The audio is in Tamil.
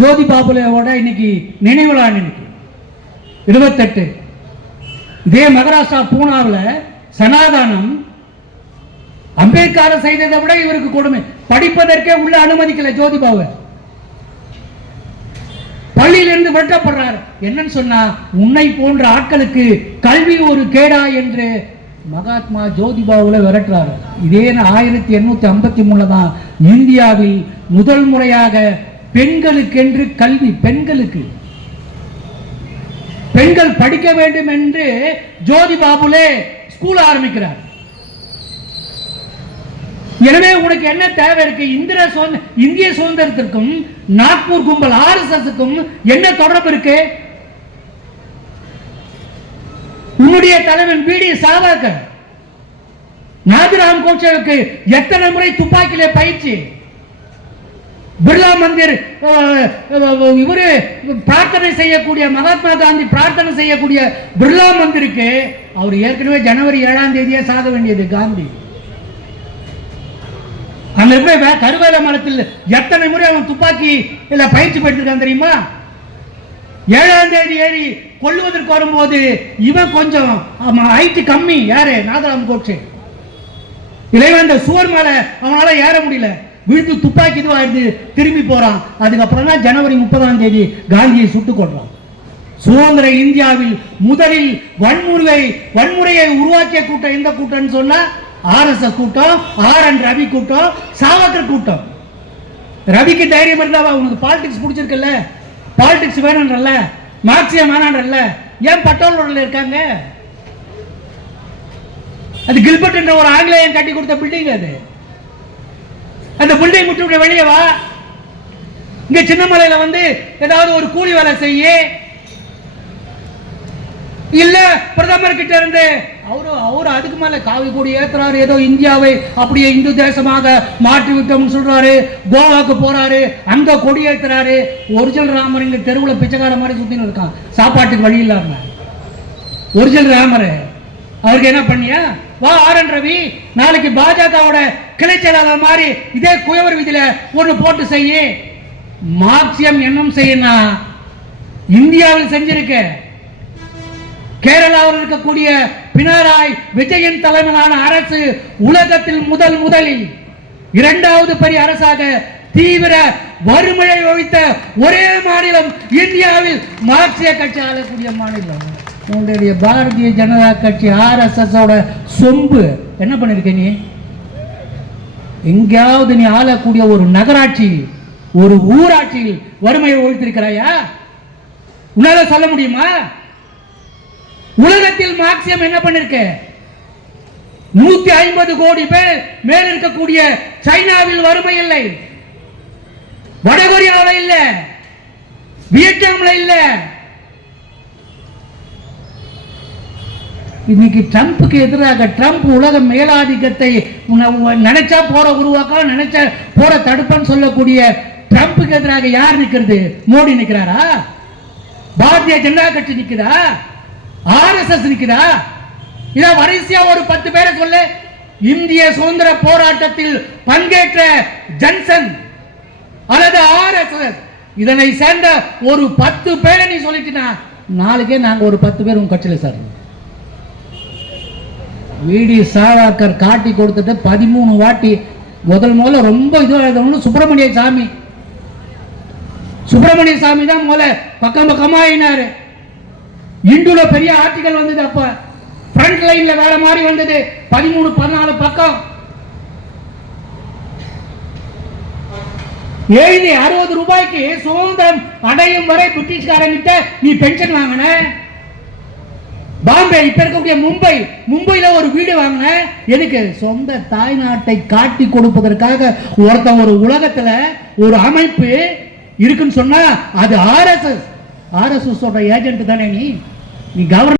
ஜோதி பாபுலேவோட இன்னைக்கு நினைவு நாள் இன்னைக்கு 28. இதே மகாராஷ்டிரா பூனாவில் சனாதனம் அம்பேத்கர் செய்ததை விட இவருக்கு கொடுமை. படிப்பதற்கே உள்ள அனுமதிக்கல ஜோதிபாவை. பள்ளியிலிருந்து வெட்டப்படுறார். என்னன்னு சொன்னா, உன்னை போன்ற ஆட்களுக்கு கல்வி ஒரு கேடா என்று மகாத்மா ஜோதிபாவுல விரட்டுறாரு. இதே 1853 தான் இந்தியாவில் முதல் முறையாக பெண்களுக்கென்று கல்வி, பெண்கள் படிக்க வேண்டும் என்று ஜோதிபாபுலே ஸ்கூல் ஆரம்பிக்கிறார். எனவே உனக்கு என்ன தேவை இருக்கு? இந்திய சுதந்திரத்திற்கும் நாக்பூர் கும்பல் RSSக்கும் என்ன தொடர்பு இருக்கு? உன்னுடைய தலைவன் BD சாவர்கர், நாதிராம் கோட்சேவுக்கு எத்தனை முறை துப்பாக்கியிலே பயிற்சி. பிர்லா மந்திர் இவரு பிரார்த்தனை செய்யக்கூடிய, மகாத்மா காந்தி பிரார்த்தனை செய்யக்கூடிய பிர்லா மந்திருக்கு அவர் ஏற்கனவே ஜனவரி 7ஆம் தேதியே சாக வேண்டியது காந்தி. அங்க போய் கருவேல மரத்தில் எத்தனை முறை அவன் துப்பாக்கி இல்ல பயிற்சி பெற்றிருக்கான் தெரியுமா? 7ஆம் தேதி ஏறி கொள்வதற்கு வரும்போது இவன் கொஞ்சம் ஹைட் கம்மி. யாரு? நாதராம் கோட்சே. இளைவன் அந்த சுவர் மேல அவனால ஏற முடியல, விழுந்து துப்பாக்கி இதுவாயிருந்து திரும்பி போறான். அதுக்கப்புறம் தான் ஜனவரி 30ஆம் தேதி காந்தியை சுட்டுக் கொள்றான். சுதந்திர இந்தியாவில் முதலில் வன்முறையை உருவாக்கிய கூட்டம் எந்த கூட்டம் சொன்னா, RSS கூட்டம், RN ரவி கூட்டம், சாவர்கர் கூட்டம். ரவிக்கு தைரியம் இருந்தா உனக்கு பாலிடிக்ஸ் பிடிச்சிருக்கல, பாலிடிக்ஸ் வேணும்ன்றல்ல, மார்க்சியம் வேணான்றல்ல, ஏன் பட்டோல் இருக்காங்க? அது கில்பர்ட் என்ற ஒரு ஆங்கிலேயன் கட்டி கொடுத்த பில்டிங். அது அந்த பில்டிங் விட்டு வெளியே வா. இங்க சின்னமலையில வந்து ஏதாவது ஒரு கூலி வேலை செய்ய, இல்ல பிரதமர் கிட்ட இருந்து அவரு அதுக்கு மேல காவி கொடி ஏத்துறாரு. ஏதோ இந்தியாவை அப்படியே இந்து தேசமாக மாற்றி விட்டோம்னு சொல்றாரு. கோவாக்கு போறாரு, அங்க கொடி ஏத்துறாரு. ஒரிஜினல் ராமர் இங்க தெருவுல பிச்சைக்கார மாதிரி சுத்தின்னு இருக்கான், சாப்பாட்டுக்கு வழி இல்லாம. ஒரிஜினல் ராமர் அவருக்கு என்ன பண்ணியா? வா RN ரவி, நாளைக்கு பாஜகவோட கிளை செயலாளர் மாதிரி இதே குயவர் வீதியில ஒண்ணு போட்டு செய்ய. மார்க்சியம் என்ன செய்யணும் இந்தியாவில் செஞ்சிருக்க. கேரளாவில் இருக்கக்கூடிய பினராயி விஜயன் தலைமையிலான அரசு உலகத்தில் முதலில் 2வது பெரிய அரசாக தீவிர வறுமையை ஒழித்த ஒரே மாநிலம் இந்தியாவில் மார்க்சிய கட்சி ஆளக்கூடிய மாநிலம். உங்களுடைய பாரதிய ஜனதா கட்சி RSS சொம்பு என்ன பண்ணிருக்க? நீ எங்கேயாவது நீ ஆளக்கூடிய ஒரு நகராட்சி, ஒரு ஊராட்சியில் வறுமையை ஒழித்திருக்கிறாயா? உன்னால சொல்ல முடியுமா? உலகத்தில் மார்க்சியம் என்ன பண்ணிருக்க? 150 கோடி பேர் மேல் இருக்கக்கூடிய சைனாவில் வறுமை இல்லை, வடகொரியாவில் இல்ல, வியட்நாம்ல இல்ல. இன்னைக்கு ட்ரம்புக்கு எதிராக ட்ரம்ப் உலக மேலாதிக்கத்தை நினைச்சா போற உருவாக்க, நினைச்சா போற தடுப்பன்னு சொல்லக்கூடிய ட்ரம்புக்கு எதிராக யார் நிக்கிறது? மோடி நிக்கிறாரா? பாரதிய ஜனதா கட்சி நிக்குதா? RSS நிக்குதா? இத வரிசையா ஒரு 10 பேரை சொல்ல. இந்திய சுதந்திர போராட்டத்தில் பங்கேற்ற ஜன்சன் அல்லது RSS இதனை சேர்ந்த ஒரு 10 பேரை நீ சொல்லிட்டீனா, நாளைக்கே நாங்க ஒரு 10 பேர் உங்க கட்சியில சார். BD சாவர்கர் காட்டி கொடுத்துட்டு 13 வாட்டி முதல்ல ரொம்ப இதுவாக சுப்பிரமணிய சாமி தான் முதல்ல பக்கமாயினாரு. இந்துல பெரிய ஆர்டிகல் வந்தது. அப்ப ஃப்ரண்ட் லைன்ல வேற மாதிரி வந்தது. 13-14 பக்கம் எழுதி 60 ரூபாய்க்கு சுதந்திரம் அடையும் வரை பிரிட்டிஷ்காரங்கிட்ட நீ பென்ஷன் வாங்கின. பாம்பே, இப்ப இருக்கக்கூடிய மும்பைல ஒரு வீடு வாங்கின. எதுக்கு? சொந்த தாய்நாட்டை காட்டி கொடுப்பதற்காக. ஒருத்தன் ஒரு உலகத்துல ஒரு அமைப்பு இருக்குன்னு சொன்னா அது RSS ஏஜென்ட் தானே. நீ கவர்னர்